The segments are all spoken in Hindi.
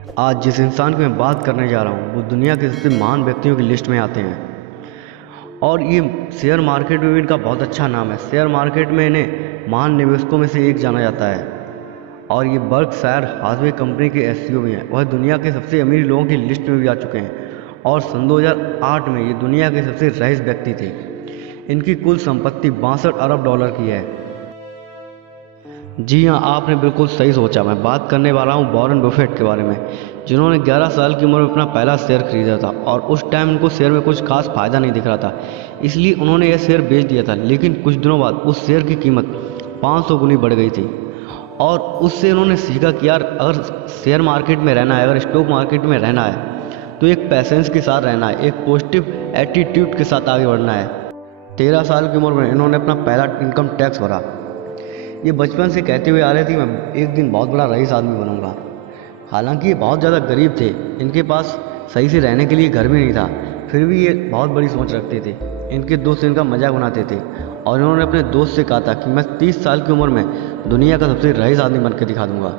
आज जिस इंसान की मैं बात करने जा रहा हूँ वो दुनिया के सबसे महान व्यक्तियों की लिस्ट में आते हैं। और ये शेयर मार्केट में भी इनका बहुत अच्छा नाम है। शेयर मार्केट में इन्हें महान निवेशकों में से एक जाना जाता है। और ये बर्कशायर हाथवे कंपनी के एसईओ भी हैं। वह दुनिया के सबसे अमीर लोगों की लिस्ट में भी आ चुके हैं। और सन 2008 में ये दुनिया के सबसे रईस व्यक्ति थे। इनकी कुल संपत्ति 62 अरब डॉलर की है। जी हाँ, आपने बिल्कुल सही सोचा। मैं बात करने वाला हूँ वॉरेन बफेट के बारे में, जिन्होंने 11 साल की उम्र में अपना पहला शेयर खरीदा था। और उस टाइम उनको शेयर में कुछ खास फ़ायदा नहीं दिख रहा था, इसलिए उन्होंने यह शेयर बेच दिया था। लेकिन कुछ दिनों बाद उस शेयर की कीमत 500 गुनी बढ़ गई थी। और उससे उन्होंने सीखा कि यार, अगर शेयर मार्केट में रहना है, अगर स्टॉक मार्केट में रहना है, तो एक पैसेंस के साथ रहना है, एक पॉजिटिव एटीट्यूड के साथ आगे बढ़ना है। 13 साल की उम्र में इन्होंने अपना पहला इनकम टैक्स भरा। ये बचपन से कहते हुए आ रहे थे मैं एक दिन बहुत बड़ा रईस आदमी बनूंगा। हालांकि ये बहुत ज़्यादा गरीब थे, इनके पास सही से रहने के लिए घर भी नहीं था, फिर भी ये बहुत बड़ी सोच रखते थे। इनके दोस्त इनका मजाक बनाते थे और इन्होंने अपने दोस्त से कहा था कि मैं 30 साल की उम्र में दुनिया का सबसे रईस आदमी बन के दिखा दूंगा।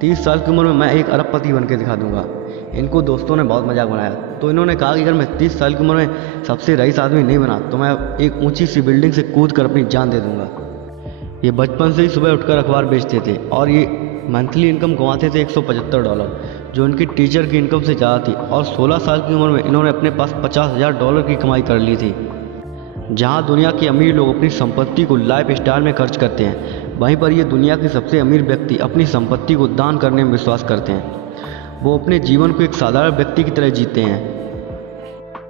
30 साल की उम्र में मैं एक अरबपति बन के दिखा दूंगा। इनको दोस्तों ने बहुत मजाक बनाया, तो इन्होंने कहा कि अगर मैं 30 साल की उम्र में सबसे रईस आदमी नहीं बना तो मैं एक ऊंची सी बिल्डिंग से कूद कर अपनी जान दे दूंगा। ये बचपन से ही सुबह उठकर अखबार बेचते थे और ये मंथली इनकम कमाते थे 175 डॉलर, जो इनकी टीचर की इनकम से ज़्यादा थी। और 16 साल की उम्र में इन्होंने अपने पास 50,000 डॉलर की कमाई कर ली थी। जहां दुनिया के अमीर लोग अपनी संपत्ति को लाइफ स्टाइल में खर्च करते हैं, वहीं पर ये दुनिया के सबसे अमीर व्यक्ति अपनी संपत्ति को दान करने में विश्वास करते हैं। वो अपने जीवन को एक साधारण व्यक्ति की तरह जीते हैं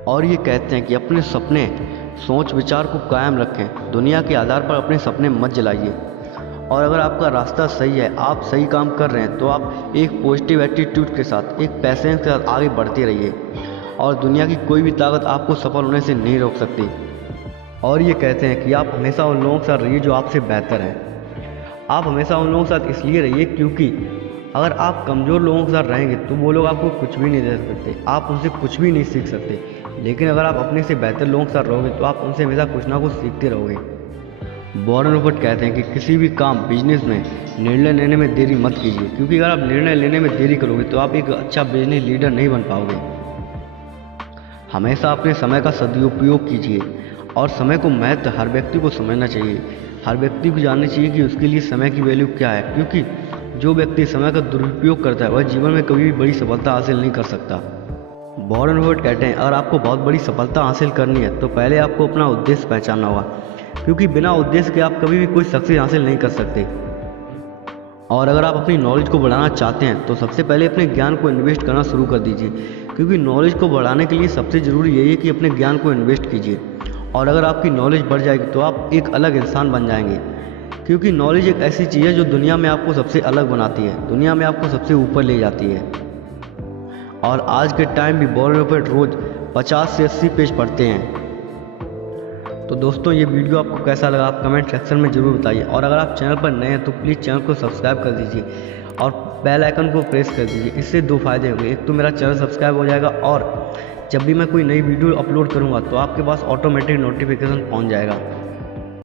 और ये कहते हैं कि अपने सपने सोच विचार को कायम रखें, दुनिया के आधार पर अपने सपने मत जलाइए। और अगर आपका रास्ता सही है, आप सही काम कर रहे हैं, तो आप एक पॉजिटिव एटीट्यूड के साथ, एक पैसेंस के साथ आगे बढ़ते रहिए और दुनिया की कोई भी ताकत आपको सफल होने से नहीं रोक सकती। और ये कहते हैं कि आप हमेशा उन लोगों के साथ रहिए जो आपसे बेहतर हैं। आप हमेशा उन लोगों के साथ इसलिए रहिए क्योंकि अगर आप कमज़ोर लोगों के साथ रहेंगे तो वो लोग आपको कुछ भी नहीं दे सकते, आप उनसे कुछ भी नहीं सीख सकते। लेकिन अगर आप अपने से बेहतर लोगों के साथ रहोगे तो आप उनसे हमेशा कुछ ना कुछ सीखते रहोगे। वॉरेन बफेट कहते हैं कि किसी भी काम बिजनेस में निर्णय लेने में देरी मत कीजिए, क्योंकि अगर आप निर्णय लेने में देरी करोगे तो आप एक अच्छा बिजनेस लीडर नहीं बन पाओगे। हमेशा अपने समय का सदुपयोग कीजिए और समय को महत्व हर व्यक्ति को समझना चाहिए। हर व्यक्ति को जानना चाहिए कि उसके लिए समय की वैल्यू क्या है, क्योंकि जो व्यक्ति समय का दुरुपयोग करता है वह जीवन में कभी भी बड़ी सफलता हासिल नहीं कर सकता। वॉरेन बफेट कहते हैं अगर आपको बहुत बड़ी सफलता हासिल करनी है तो पहले आपको अपना उद्देश्य पहचानना होगा, क्योंकि बिना उद्देश्य के आप कभी भी कोई सक्सेस हासिल नहीं कर सकते। और अगर आप अपनी नॉलेज को बढ़ाना चाहते हैं तो सबसे पहले अपने ज्ञान को इन्वेस्ट करना शुरू कर दीजिए, क्योंकि नॉलेज को बढ़ाने के लिए सबसे ज़रूरी यही है कि अपने ज्ञान को इन्वेस्ट कीजिए। और अगर आपकी नॉलेज बढ़ जाएगी तो आप एक अलग इंसान बन जाएंगे, क्योंकि नॉलेज एक ऐसी चीज़ है जो दुनिया में आपको सबसे अलग बनाती है, दुनिया में आपको सबसे ऊपर ले जाती है। और आज के टाइम भी वॉरेन बफेट रोज़ 50 से 80 पेज पढ़ते हैं। तो दोस्तों, ये वीडियो आपको कैसा लगा आप कमेंट सेक्शन में ज़रूर बताइए। और अगर आप चैनल पर नए हैं तो प्लीज़ चैनल को सब्सक्राइब कर दीजिए और बेल आइकन को प्रेस कर दीजिए। इससे 2 फायदे होंगे, एक तो मेरा चैनल सब्सक्राइब हो जाएगा और जब भी मैं कोई नई वीडियो अपलोड करूँगा तो आपके पास ऑटोमेटिक नोटिफिकेशन पहुँच जाएगा।